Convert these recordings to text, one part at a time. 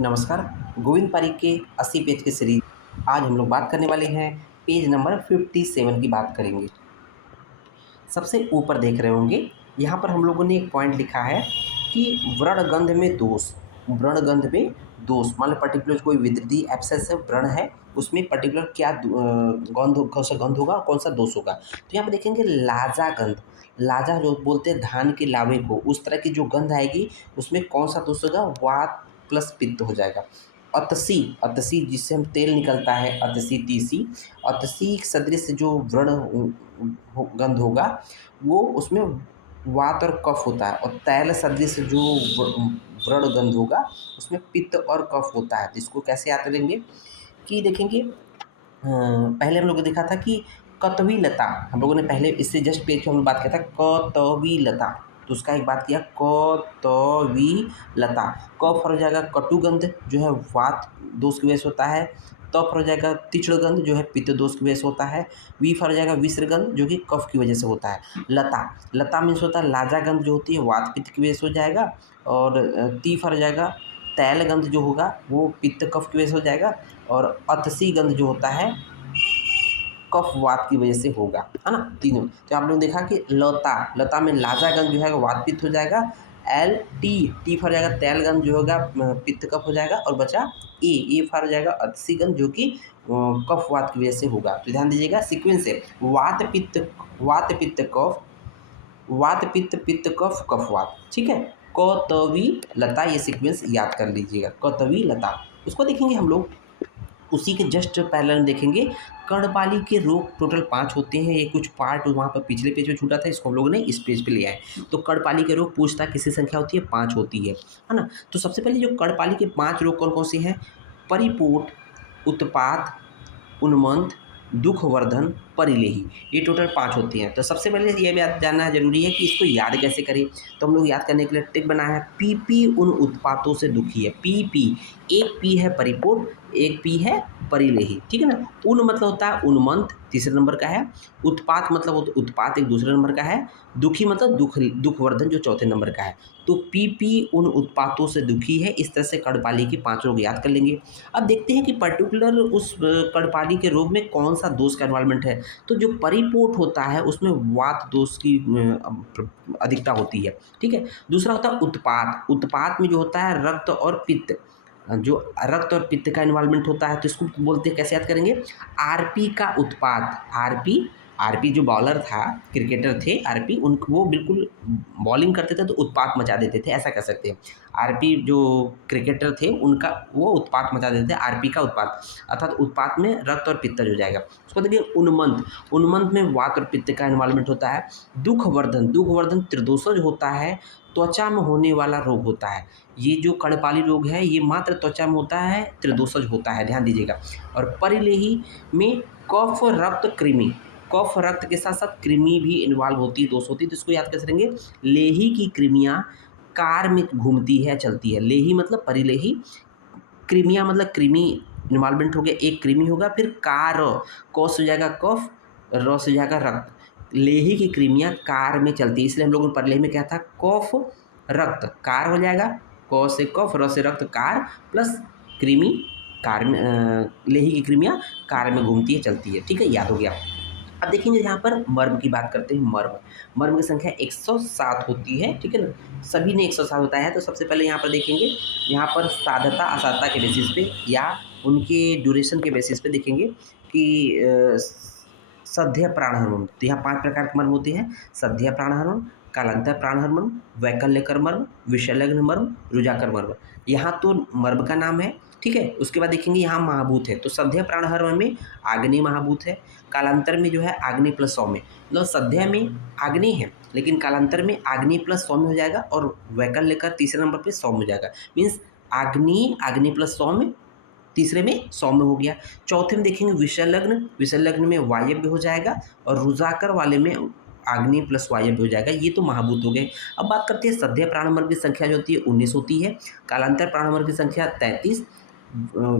नमस्कार। गोविंद पारिक के 80 पेज की सीरीज आज हम लोग बात करने वाले हैं। पेज नंबर 57 की बात करेंगे। सबसे ऊपर देख रहे होंगे, यहाँ पर हम लोगों ने एक पॉइंट लिखा है कि व्रणगंध में दोष। व्रणगंध में दोष मान लो पर्टिकुलर कोई विद्युतीय एब्सेस है, व्रण है, उसमें पर्टिकुलर क्या गंध, कौन सा गंध होगा, कौन सा दोष होगा। तो यहाँ पर देखेंगे लाजा गंध। लाजा जो बोलते हैं धान के लावे को, उस तरह की जो गंध आएगी उसमें कौन सा दोष होगा, वात प्लस पित्त हो जाएगा। अतसी, अतसी जिससे हम तेल निकलता है, अतसी तीसी, अतसी सदृश जो व्रण गंध होगा वो उसमें वात और कफ होता है, और तैल सदृश जो व्रण गंध होगा उसमें पित्त और कफ होता है। तो इसको कैसे याद करेंगे कि देखेंगे, पहले हम लोगों ने देखा था कि कतवी लता, हम लोगों ने पहले इससे जस्ट पेज पे हम लोग बात किया था कतवी लता। तो उसका एक बात किया कतवी लता। क फर हो जाएगा कटुगंध जो है वात दोष की वजह से होता है। त फर हो जाएगा तीक्ष्णगंध जो है पित्त दोष की वजह से होता है। वी फर हो जाएगा विसर्गंध जो कि कफ की वजह से होता है। लता, लता मीन्स होता है लाजागंध जो होती है वात पित्त की वजह से हो जाएगा। और ती फर हो जाएगा तैलगंध जो होगा वो पित्त कफ की वजह से हो जाएगा। और अतसी गंध जो होता है कफ वात की वजह से होगा, है ना, तीनों। तो आप लोगों ने देखा कि लता, लता में लाजागंध जो है वात पित्त हो जाएगा। एल टी, टी फर जाएगा तैलगंध जो होगा पित्त कफ हो जाएगा। और बचा ए फर हो जाएगा अतसीगंध जो कि कफ वात की वजह से होगा। तो ध्यान दीजिएगा सीक्वेंस है वात पित्त कफ, वात पित्त पित्त कफ कफ वात, ठीक है। कतवी लता, ये सीक्वेंस याद कर लीजिएगा, कतवी लता। उसको देखेंगे हम लोग, उसी के जस्ट पैरेलल देखेंगे कर्णपाली के रोग टोटल 5 होते हैं। ये कुछ पार्ट वहाँ पर पिछले पेज में छूटा था, इसको हम लोगों ने इस पेज पे लिया है। तो कर्णपाली के रोग पूछता किसकी संख्या होती है, 5 होती है ना। तो सबसे पहले जो कर्णपाली के 5 रोग कौन कौन से हैं, परिपोट, उत्पात, उन्मंत, दुखवर्धन, परिलेही, ये टोटल 5 होती हैं। तो सबसे पहले ये बात जानना जरूरी है कि इसको याद कैसे करें। तो हम लोग याद करने के लिए टिक बनाया है, पी उन उत्पातों से दुखी है। पी, एक पी है परिपोट, एक पी है परिलेही, ठीक है ना। उन मतलब होता है उन्मंत, तीसरे नंबर का है। उत्पात मतलब उत्पात एक दूसरे नंबर का है। दुखी मतलब दुखवर्धन जो चौथे नंबर का है। तो पी उन उत्पातों से दुखी है। इस तरह से कर्णपाली के 5 रोग याद कर लेंगे। अब देखते हैं कि पर्टिकुलर उस कर्णपाली के रोग में कौन सा दोष का इन्वॉल्वमेंट है। तो जो परिपोट होता है उसमें वात दोष की अधिकता होती है, ठीक है। दूसरा होता है उत्पात, उत्पात में जो होता है रक्त और पित्त, जो रक्त और पित्त का इन्वॉल्वमेंट होता है। तो इसको बोलते हैं, कैसे याद करेंगे, आरपी का उत्पात। आरपी जो बॉलर था, क्रिकेटर थे आरपी, उन वो बिल्कुल बॉलिंग करते थे तो उत्पात मचा देते थे, ऐसा कह सकते हैं। आरपी जो क्रिकेटर थे उनका वो उत्पात मचा देते थे, आरपी का उत्पात, अर्थात उत्पात में रक्त और पित्त हो जाएगा। उसको देखिए उन्मंत, उन्मंत में वात और पित्त का इन्वॉल्वमेंट होता है। दुखवर्धन त्रिदोषज होता है, त्वचा में होने वाला रोग होता है। ये जो कर्णपाली रोग है ये मात्र त्वचा में होता है, त्रिदोषज होता है, ध्यान दीजिएगा। और परिलेही में कफ रक्त कृमि, कफ रक्त के साथ साथ कृमि भी इन्वॉल्व होती है, दोष होती है। तो इसको याद कर सकेंगे, लेही की कृमियाँ कार में घूमती है, चलती है। लेही मतलब परिलेही, कृमियाँ मतलब कृमि इन्वॉल्वमेंट हो गया, एक कृमि होगा। फिर कार, क से हो जाएगा कफ, र से हो जाएगा रक्त। लेही की कृमियाँ कार में चलती है, इसलिए हम लोगों ने परिलेही में क्या था, कफ रक्त, कार हो जाएगा, क से कफ, र से रक्त, कार प्लस कृमि, कार में लेही की कृमियाँ कार में घूमती है, चलती है, ठीक है, याद हो गया। अब देखेंगे यहाँ पर मर्म की बात करते हैं। मर्म की संख्या 107 होती है, ठीक है ना, सभी ने 107 बताया है। तो सबसे पहले यहाँ पर देखेंगे, यहाँ पर साधता असाधता के बेसिस पे या उनके ड्यूरेशन के बेसिस पे देखेंगे कि सध्य प्राणहरण। तो यहाँ 5 प्रकार के मर्म होते हैं, सध्य प्राणहरण, कालांतर प्राणहरण, वैकल्यकर मर्म, विषलग्न मर्म, रुजाकर मर्म। यहाँ तो मर्म का नाम है, ठीक है। उसके बाद देखेंगे यहाँ महाभूत है, तो सध्य प्राणहरण में आग्नेय महाभूत है। कालांतर में जो है आग्नेय प्लस सौम्य, मतलब सध्या में आग्नेय है लेकिन कालांतर में आग्नेय प्लस सौम्य हो जाएगा। और वैकल्य लेकर तीसरे नंबर पे सौम्य हो जाएगा, मीन्स आग्नेय प्लस सौम्य, तीसरे में सौम्य हो गया। चौथे में देखेंगे विषलग्न में वायव्य हो जाएगा। और रुजाकर वाले में आग्नेय प्लस वायव्य हो जाएगा। ये तो महाभूत हो गए। अब बात करते हैं सध्य प्राणमर्म की संख्या जो होती है 19 होती है, कालांतर प्राणमर्म की संख्या 33,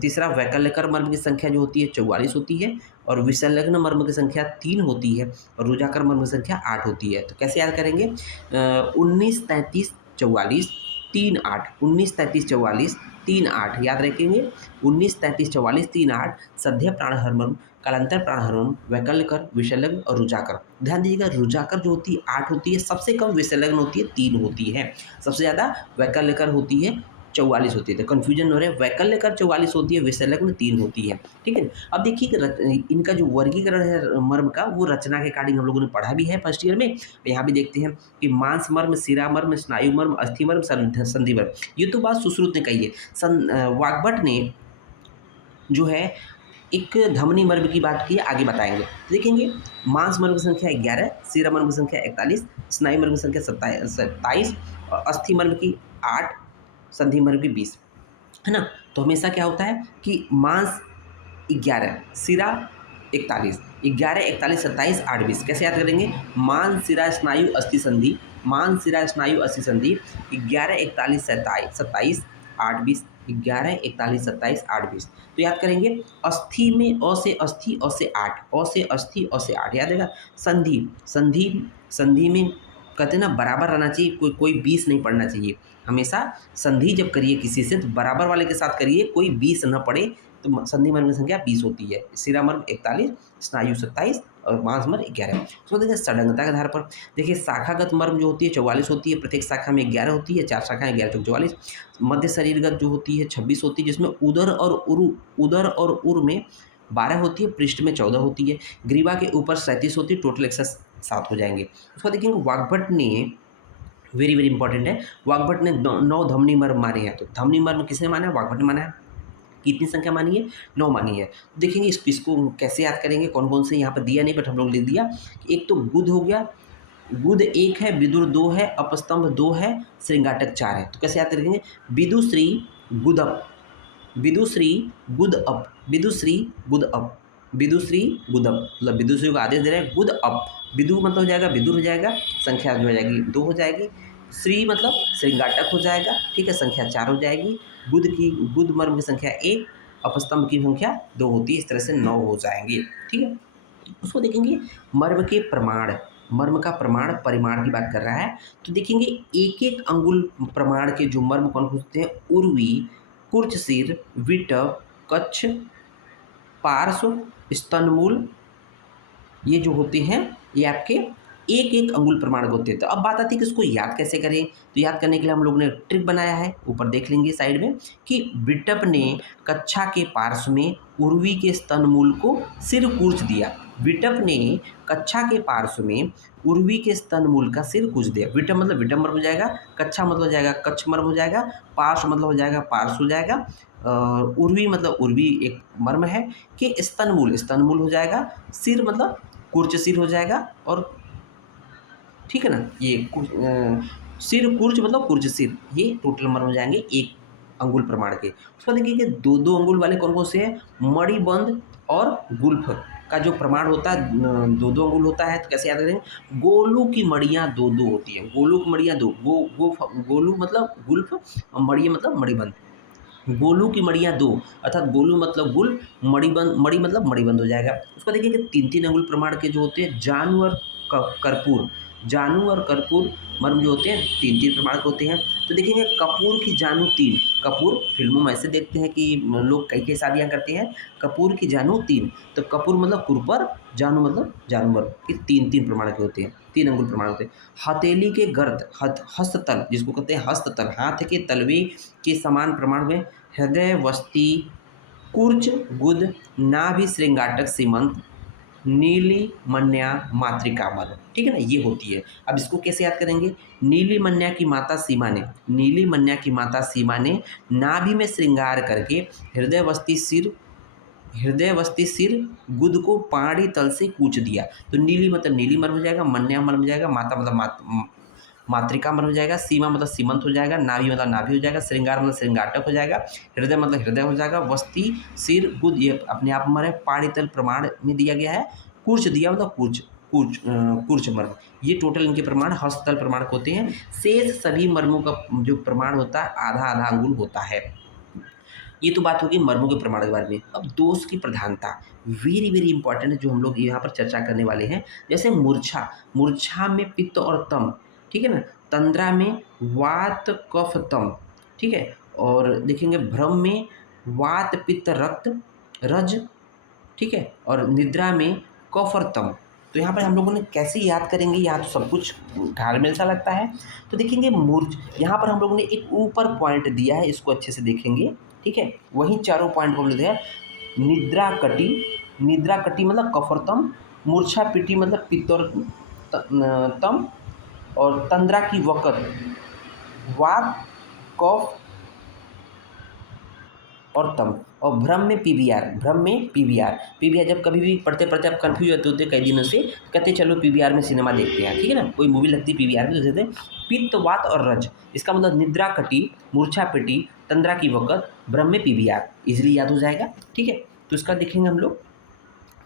तीसरा वैकल्यकर मर्म की संख्या जो होती है 44 होती है। और विसंलग्न मर्म की संख्या 3 होती है। और रुजाकर मर्म की संख्या 8 होती है। तो कैसे याद करेंगे, 19, 33, 44, 38 19 33 44 38 याद रखेंगे 19 33 44 38 सध्य प्राण हरमर्म कालांतर प्राण हरमर्म वैकल्यकर विषलग्न और रुचाकर। ध्यान दीजिएगा रुचाकर जो होती है 8 होती है, सबसे कम विषलग्न होती है 3 होती है, सबसे ज़्यादा वैकल्यकर होती है 44 होती है। तो कन्फ्यूजन हो रहा है, वैकल्यकर 44 होती है, विषलग्न 3 होती है। ठीक है, अब देखिए कि इनका जो वर्गीकरण है मर्म का वो रचना के अकॉर्डिंग हम लोगों ने पढ़ा भी है फर्स्ट ईयर में। यहाँ भी देखते हैं कि मांस मर्म, शिरा मर्म, स्नायु मर्म, अस्थि मर्म, संधि मर्म। ये तो बात सुश्रुत ने कही है। वाग्भट ने जो है एक धमनी मर्म की बात की, आगे बताएंगे। देखेंगे मांस मर्म की संख्या 11, शिरा मर्म की संख्या 41, स्नायु मर्म की संख्या 27 और अस्थि मर्म की 8, संधि मर्म की 20, है ना। तो हमेशा क्या होता है कि मांस 11, शिरा 41, 11 41 27 8 20। कैसे याद करेंगे? मांस शिरा स्नायु अस्थि संधि, मांस शिरा स्नायु अस्थि संधि 11 41 27 8 20, 11 41 27 8 20। तो याद करेंगे अस्थि में अ से अस्थि, अ से 8, अ से अस्थि, अ से 8 याद रहेगा। संधि संधि संधि में कहते हैं ना बराबर रहना चाहिए, कोई 20 नहीं पढ़ना चाहिए। हमेशा संधि जब करिए किसी से तो बराबर वाले के साथ करिए, कोई 20 न पड़े। तो संधि मर्म की संख्या 20 होती है, शिरा मर्म 41, स्नायु 27 और मांस मर्म 11। उसको देखिए सडंगता के आधार पर देखिए शाखागत मर्म जो होती है 44 होती है, प्रत्येक शाखा में 11 होती है, 4 शाखाएं 11 चौक 44। मध्य शरीरगत जो होती है 26 होती है, जिसमें उदर और उर में 12 होती है, पृष्ठ में 14 होती है, ग्रीवा के ऊपर 37 होती है, टोटल 107 हो जाएंगे। उसको देखेंगे वाग्भट ने वेरी वेरी इंपॉर्टेंट है, वाग्भट ने 9 धमनी मर्म मारे हैं। तो धमनी मर्म किसने माना है? वाग्भट ने माना है। कितनी संख्या मानी है? 9 मानी है। देखेंगे इसको कैसे याद करेंगे, कौन कौन से यहाँ पर दिया नहीं बट हम लोग लिख दिया। एक तो गुद हो गया, गुद 1 है, विदुर 2 है, अपस्तंभ 2 है, श्रृंगाटक 4 है। तो कैसे याद करेंगे? विदुश्री गुदअप, विदुश्री गुदअप, विदुश्री गुदअप, विदुश्री गुदअप, मतलब विदुश्री को आदेश दे रहे हैं गुद अप। विदु मतलब हो जाएगा विदुर हो जाएगा, संख्या जो हो जाएगी 2 हो जाएगी। श्री मतलब श्रृंगाटक हो जाएगा, ठीक है, संख्या 4 हो जाएगी। गुद मर्म की संख्या 1, अपस्तंभ की संख्या 2 होती है, इस तरह से 9 हो जाएंगे। ठीक है, उसको देखेंगे मर्म के प्रमाण, मर्म का प्रमाण परिमाण की बात कर रहा है। तो देखेंगे एक एक अंगुल प्रमाण के जो मर्म कौन होते हैं? उर्वी, कुर्चशीर, विटप, कच्छ, पार्श्व, स्तनमूल, ये जो होते हैं ये आपके एक एक अंगुल प्रमाण के होते हैं। तो अब बात आती है कि इसको याद कैसे करें। तो याद करने के लिए हम लोग ने ट्रिक बनाया है, ऊपर देख लेंगे साइड में, कि विटप ने कक्षा के पार्श्व में उर्वी के स्तनमूल को सिर कूच दिया। विटप ने कक्षा के पार्श्व में उर्वी के स्तनमूल का सिर कूच दिया। विटप मतलब विटप मर्म हो जाएगा, कक्षा मतलब हो जाएगा कच्छ मर्म हो जाएगा, पार्श्व मतलब हो जाएगा पार्श्व हो जाएगा, और उर्वी मतलब उर्वी एक मर्म है, कि स्तनमूल स्तनमूल हो जाएगा, सिर मतलब कुर्च सिर हो जाएगा, और ठीक है ना, ये सिर कुर्च मतलब कुर्च सिर, ये टोटल मर्म हो जाएंगे एक अंगुल प्रमाण के। उसको देखिए कि 2-2 अंगुल वाले कौन कौन से हैं? मणिबंध और गुल्फ का जो प्रमाण होता है 2-2 अंगुल होता है। तो कैसे याद करेंगे? गोलू की मड़ियाँ 2-2 होती हैं, गोलू की मड़ियाँ 2, गोलू मतलब गुल्फ और मड़िया मतलब मणिबंध। गोलू की मड़ियाँ 2 अर्थात गोलू मतलब गुल, मणिबंध मणि मतलब मणिबंध हो जाएगा। उसको देखिए कि 3-3 अंगुल प्रमाण के जो होते हैं जानू और कर्पूर, जानू और कर्पूर मर्म जो होते हैं 3-3 प्रमाण के होते हैं। तो देखेंगे कपूर की जानू 3, कपूर फिल्मों में ऐसे देखते हैं कि लोग कई शादियाँ करते हैं, कपूर की जानू 3, तो कपूर मतलब कुरपर, जानू मतलब जानवर, ये 3-3 प्रमाण के होते हैं, 3 अंगुल प्रमाण होते हैं। हथेली के गर्द, हस्ततल जिसको कहते हैं हस्ततल, हाथ के तलवे के समान प्रमाण में हृदय वस्ती, कुर्च गुद, नाभि श्रृंगाटक सीमंत, नीली मन्या मातृका मर्म, ठीक है ना, ये होती है। अब इसको कैसे याद करेंगे? नीली मन्या की माता सीमा ने, नीली मन्या की माता सीमा ने नाभि में श्रृंगार करके हृदय वस्ती सिर गुद को पाड़ी तल से कूच दिया। तो नीली मतलब नीली मर्म हो जाएगा, मन्या मर्म हो जाएगा, माता मतलब मातृका मर्म हो जाएगा, सीमा मतलब सीमंत हो जाएगा, नाभि मतलब नाभि हो जाएगा, श्रृंगार मतलब श्रृंगाटक हो जाएगा, हृदय मतलब हृदय हो जाएगा, वस्ती सिर गुद ये अपने आप मर है, पाड़ीतल प्रमाण में दिया गया है, कुर्च दिया मतलब कुर्च मर्म। ये टोटल इनके प्रमाण हस्ततल प्रमाण होते हैं। शेष सभी मर्मों का जो प्रमाण होता है आधा आधा अंगुल होता है। ये तो बात होगी मर्मों के प्रमाण के बारे में। अब दोष की प्रधानता वेरी वेरी इंपॉर्टेंट है, जो हम लोग यहाँ पर चर्चा करने वाले हैं। जैसे मूर्छा, मूर्छा में पित्त और तम, ठीक है ना, तंद्रा में वात कफ तम, ठीक है। और देखेंगे भ्रम में वात पित्त रक्त रज, ठीक है। और निद्रा में कफ और तम। तो यहाँ पर हम लोगों ने कैसे याद करेंगे, यहाँ तो सब कुछ घालमेल सा लगता है। तो देखेंगे यहाँ पर हम लोगों ने एक ऊपर पॉइंट दिया है, इसको अच्छे से देखेंगे, ठीक है। वहीं चारों पॉइंट को दिया है। निद्रा कटी, निद्रा कटी मतलब कफ और तम, मूर्छा पिटी मतलब पित्त और तम, और तंद्रा की वकत वात कफ और तम, और भ्रम में पीवीआर, भ्रम में पीवीआर। पीवीआर जब कभी भी पढ़ते पढ़ते आप कन्फ्यूज होते कई दिनों से, कहते चलो पीवीआर में सिनेमा देखते हैं, ठीक है ना, कोई मूवी लगती है पीवीआर में, जैसे पित्त वात और रज, इसका मतलब निद्रा कटी, मूर्छा पिटी, तंद्रा की वकत, भ्रम में पीवीआर, इजीली याद हो जाएगा, ठीक है। तो इसका देखेंगे हम लोग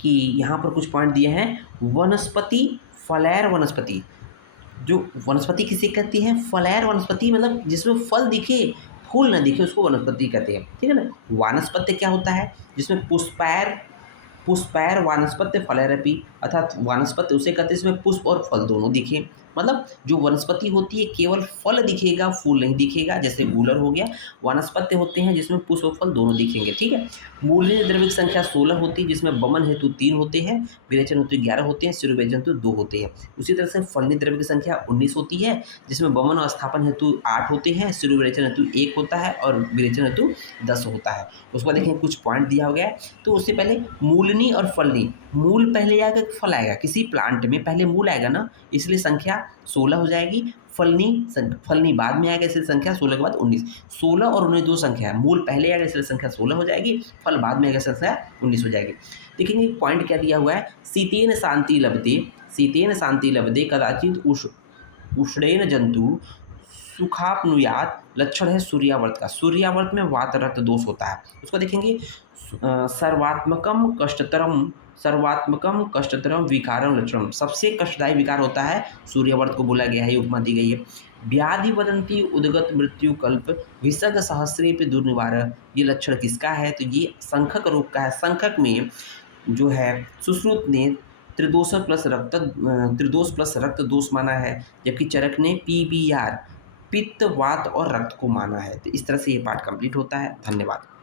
कि यहाँ पर कुछ पॉइंट दिए हैं। वनस्पति, फलैर वनस्पति, जो वनस्पति किसे कहती है, फलैर वनस्पति, मतलब जिसमें फल दिखे फूल न दिखे उसको वनस्पति कहते हैं, ठीक है ना। वानस्पत्य क्या होता है, जिसमें पुष्पैर, पुष्पैर वानस्पत्य फलैरपी, अर्थात वानस्पत्य उसे कहते हैं इसमें पुष्प और फल दोनों दिखे। मतलब जो वनस्पति होती है केवल फल दिखेगा फूल नहीं दिखेगा, जैसे गूलर हो गया। वानस्पत्य होते हैं जिसमें पुष्प और फल दोनों दिखेंगे, ठीक है। मूलनीय द्रव्य की संख्या 16 होती है, जिसमें बमन हेतु 3 होते हैं, विरेचन हेतु 11 होते हैं, शिरोवेचन हेतु 2 होते हैं। उसी तरह से फलनीय द्रव्य की संख्या 19 होती है, जिसमें बमन और स्थापन हेतु 8 होते हैं, शिरोविरेचन हेतु 1 होता है और विरेचन हेतु 10 होता है। उसके बाद देखें कुछ पॉइंट दिया हो गया है। तो उससे पहले मूलनी और फलनी, मूल पहले आएगा फल आएगा, किसी प्लांट में पहले मूल आएगा ना, इसलिए संख्या 16 हो जाएगी। फलनी बाद में आएगा, इसलिए संख्या 16 के बाद 19। 16 और 19 दो संख्या है, मूल पहले आएगा इसलिए संख्या 16 हो जाएगी, फल बाद में आएगा संख्या 19 हो जाएगी। देखेंगे पॉइंट क्या दिया हुआ है, शीतेन शांति लभते, शीतेन शांति लभते कदाचित उष्णेन जंतु सुखापनुयात, लक्षण है सूर्यावर्त का। सूर्यावर्त में वात रक्त दोष होता है, उसको देखेंगे। सर्वात्मकम कष्टतरम, सर्वात्मकम कष्टतरम विकारम लक्षणम, सबसे कष्टदायी विकार होता है सूर्यावर्त को बोला गया है, उपमा दी गई है। व्याधि वदंती उदगत मृत्यु कल्प विसर्ग सहस्रे पे दुर्निवार, ये लक्षण किसका है, तो ये संखक रोग का है। संखक में जो है सुश्रुत ने त्रिदोष प्लस रक्त दोष माना है, जबकि चरक ने पीबीआर पित्त वात और रक्त को माना है। तो इस तरह से ये पार्ट कंप्लीट होता है। धन्यवाद।